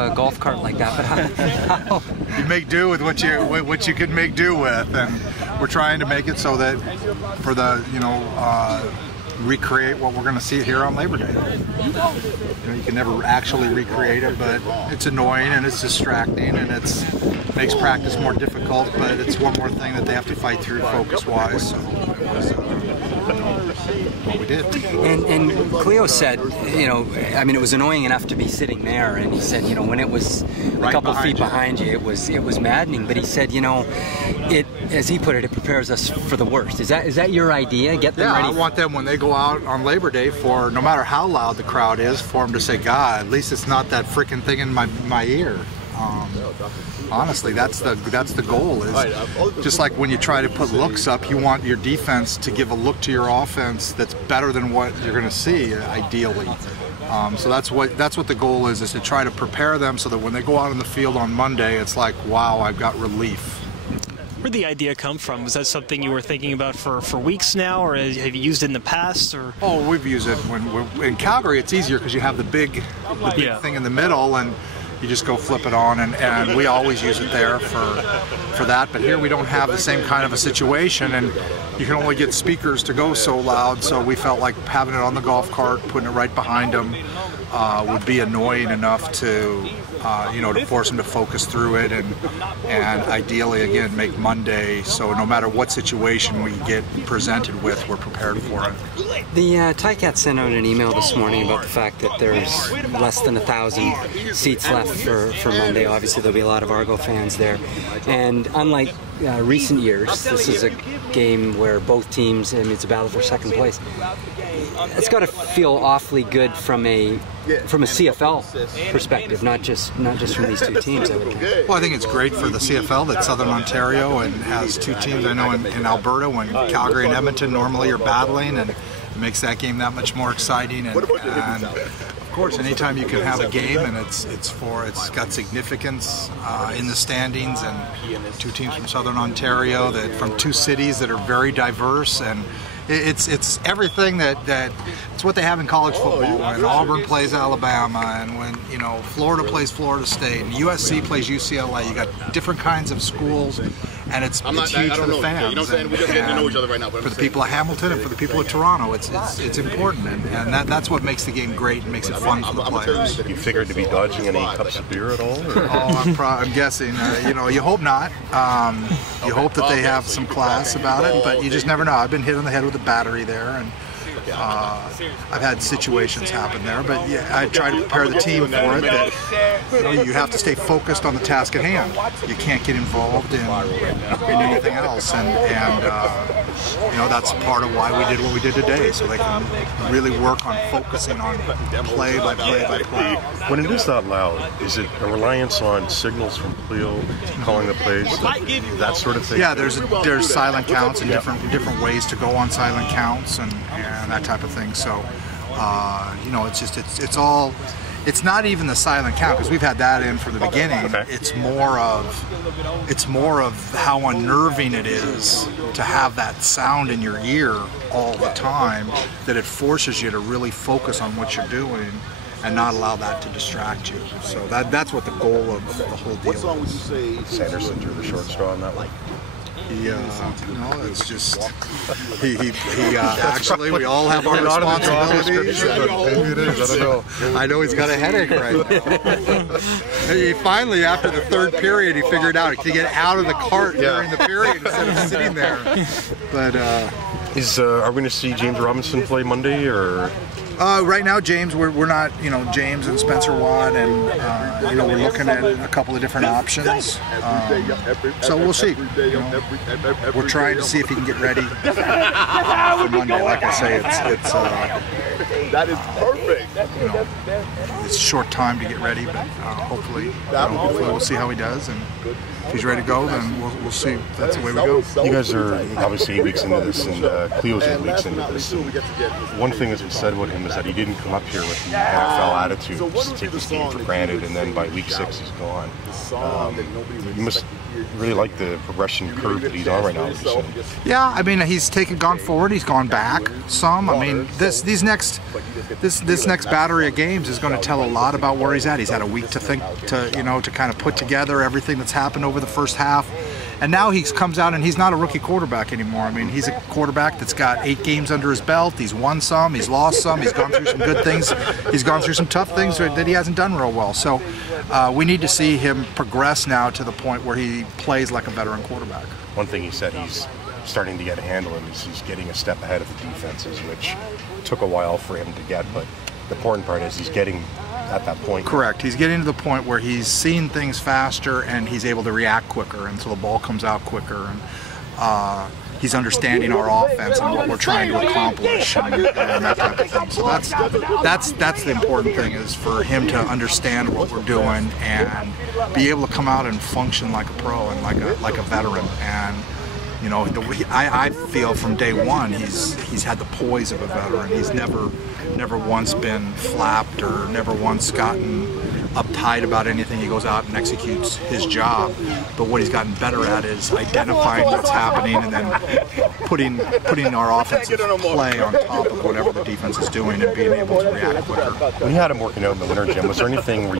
A golf cart like that, but how? You make do with what you can make do with, and we're trying to make it so that for the recreate what we're going to see here on Labor Day. You can never actually recreate it, but it's annoying and it's distracting and it makes practice more difficult. But it's one more thing that they have to fight through focus-wise. So it was what we did. And Cleo said, I mean, it was annoying enough to be sitting there, and he said, when it was a couple feet behind you, it was maddening. But he said, it, as he put it, it prepares us for the worst. Is that your idea? Get them ready. I want them when they go out on Labor Day, for no matter how loud the crowd is, for them to say, God, at least it's not that freaking thing in my ear. Honestly, that's the goal. Is just like when you try to put looks up, you want your defense to give a look to your offense that's better than what you're going to see, ideally. So that's what the goal is to try to prepare them so that when they go out on the field on Monday, it's like, wow, I've got relief. Where'd the idea come from? Was that something you were thinking about for weeks now, or have you used it in the past? Or? Oh, we've used it when we're in Calgary. It's easier because you have the big thing in the middle, and you just go flip it on, and we always use it there for that. But here we don't have the same kind of a situation, and you can only get speakers to go so loud. So we felt like having it on the golf cart, putting it right behind them, would be annoying enough to to force them to focus through it, and ideally again make Monday so no matter what situation we get presented with, we're prepared for it. The Ticats sent out an email this morning about the fact that there's less than 1,000 seats left for Monday. Obviously there'll be a lot of Argo fans there, and unlike recent years, this is a game where both teams, and it's a battle for second place. It's got to feel awfully good from a CFL perspective, not just from these two teams. Well, I think it's great for the CFL that Southern Ontario and has two teams. I know in Alberta, when Calgary and Edmonton normally are battling, and it makes that game that much more exciting. And of course, anytime you can have a game and it's got significance in the standings, and two teams from Southern Ontario from two cities that are very diverse, and it's everything that it's what they have in college football. When Auburn plays Alabama, and when Florida plays Florida State, and USC plays UCLA, you got different kinds of schools, and it's huge for the fans. We're just getting to know each other right now. For the people of Hamilton and for the people of Toronto, it's important, and that's what makes the game great and makes it fun for the players. You figured to be dodging any cups of beer at all? Or? Oh, I'm guessing. You hope not. You hope that they have some class about it, but you just never know. I've been hit on the head with a battery there, and I've had situations happen there, but yeah, I try to prepare the team for it. That you have to stay focused on the task at hand. You can't get involved in anything else, and that's part of why we did what we did today, so they can really work on focusing on play by play by play. When it is that loud, is it a reliance on signals from Cleo calling the plays, that sort of thing? Yeah, there's silent counts and different ways to go on silent counts and that type of thing. So it's not even the silent count, because we've had that in from the beginning. Okay. It's more of how unnerving it is to have that sound in your ear all the time, that it forces you to really focus on what you're doing and not allow that to distract you. So that's what the goal of the whole deal is. Sanderson drew the short straw on that one. It's just actually we all have our responsibilities. Maybe it is, I don't know. I know he's got a headache right now. He finally, after the third period, he figured out he could get out of the cart during the period instead of sitting there. But are we going to see James Robinson play Monday, or? Right now, James, we're not, James and Spencer Watt, and we're looking at a couple of different options. So we'll see. We're trying to see if he can get ready for Monday. Like I say, it's that is perfect. It's a short time to get ready, but hopefully we'll see how he does, and if he's ready to go, then we'll see. That's the way we go. You guys are obviously 8 weeks into this, and Cleo's 8 weeks into this. One thing that's been said about him is that he didn't come up here with the NFL attitude, just take this game for granted, and then by week 6 he's gone. You must really like the progression curve that he's on right now. Yeah, I mean, he's gone forward, he's gone back some. I mean, this next battery of games is going to tell a lot about where he's at. He's had a week to think, to kind of put together everything that's happened over the first half. And now he comes out and he's not a rookie quarterback anymore. I mean, he's a quarterback that's got 8 games under his belt. He's won some, he's lost some, he's gone through some good things, he's gone through some tough things that he hasn't done real well. So we need to see him progress now to the point where he plays like a veteran quarterback. One thing he said he's starting to get a handle on is he's getting a step ahead of the defenses, which took a while for him to get, but the important part is he's getting at that point. Correct. He's getting to the point where he's seeing things faster and he's able to react quicker, and so the ball comes out quicker, and he's understanding our offense and what we're trying to accomplish and that type of thing. So that's the important thing, is for him to understand what we're doing and be able to come out and function like a pro and like a veteran. And you know, I feel from day one he's had the poise of a veteran. He's never once been flapped or never once gotten uptight about anything. He goes out and executes his job. But what he's gotten better at is identifying what's happening and then putting our offensive play on top of whatever the defense is doing and being able to react quicker. When you had him working out in the winter, Jim, was there anything where